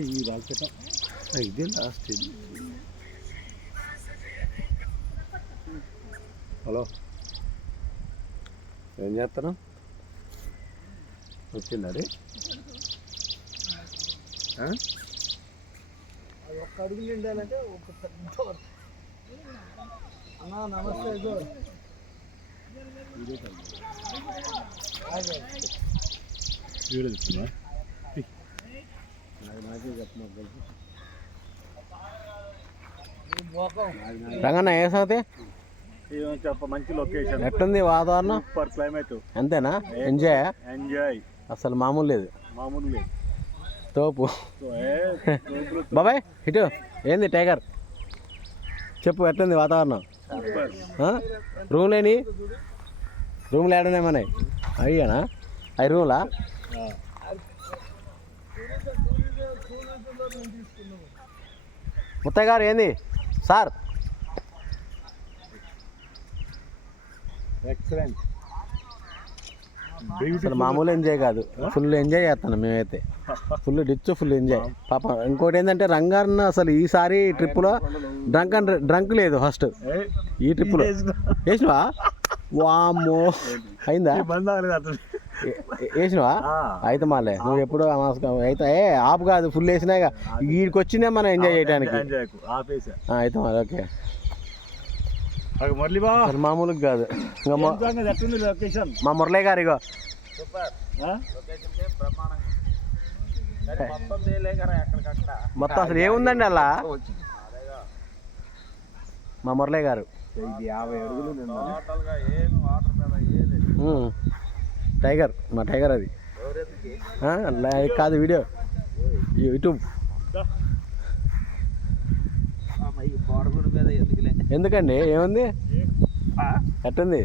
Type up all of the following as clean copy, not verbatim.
ఈ రాకెట్ ఇదే last. Hello, ఏం చేస్తాను? వచ్చింది అది ఒక్క అడుగు నిండాలంటే ఒక పెద్ద అన్నా నమస్తే. వీడియో చెప్తున్నా రంగన్న ఏ సంగతి? మంచి లొకేషన్, ఎట్టుంది వాతావరణం? Super climate. అంతేనా? ఎంజాయ్ ఎంజాయ్ అసలు మామూలు లేదు. మామూలు లేదు. తోపు బాబాయ్ ఇటు ఏంది టైగర్ చెప్పు, ఎట్లుంది వాతావరణం? రూమ్ లేని రూమ్లు ఏడనేమన్నాయి? అయ్యానా అవి రూమ్లా? ముత్తయ్య గారు ఏంది సార్? ఎక్సలెంట్. అసలు మామూలు ఎంజాయ్ కాదు, ఫుల్ ఎంజాయ్ చేస్తాను మేమైతే. Full ditch, full enjoy. పాప ఇంకోటి ఏంటంటే రంగారన్న అసలు ఈసారి ట్రిప్పులో డ్రంక్ లేదు. ఫస్ట్ ఈ ట్రిప్పులో వేసినవా? వామ్మో అయిందా? వేసినవా? అయితే మాలే నువ్వు ఎప్పుడు అయితే ఆపు కాదు, ఫుల్ వేసినాయిగా. వీడికి వచ్చిందే మనం ఎంజాయ్ చేయడానికి. అయితే మాలే ఓకే. మామూలుగా కాదు. మా మురళీ గారు ఇగో మొత్తం అసలు ఏముందండి అలా. మా మురళీ గారు టైగర్, మా టైగర్ అది కాదు వీడియో యూట్యూబ్. ఎందుకండి ఏముంది? ఎట్లుంది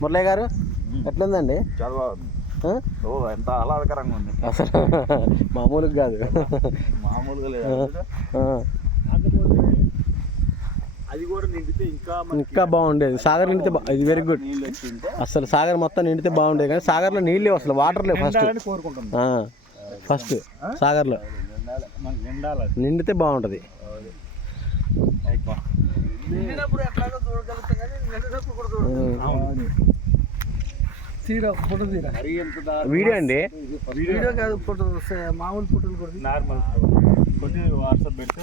మురళీ గారు? ఎట్లుందండి? ఎంత ఆహ్లాదకరంగా ఉంది. అసలు మామూలుగా కాదు, మామూలుగా లేదు. అది కూడా నిండితే ఇంకా బాగుండేది. సాగర్ నిండితే ఇది వెరీ గుడ్. అసలు సాగర్ మొత్తం నిండితే బాగుండేది, కానీ సాగర్లో నీళ్ళు లేవు, అసలు వాటర్ లేవు. ఫస్ట్ సాగర్లో నిండితే బాగుంటుంది. వీడియో అండి, వీడియో కాదు, ఫోటో, మామూలు ఫోటోలు కూడా నార్మల్ వాట్సాప్ పెడితే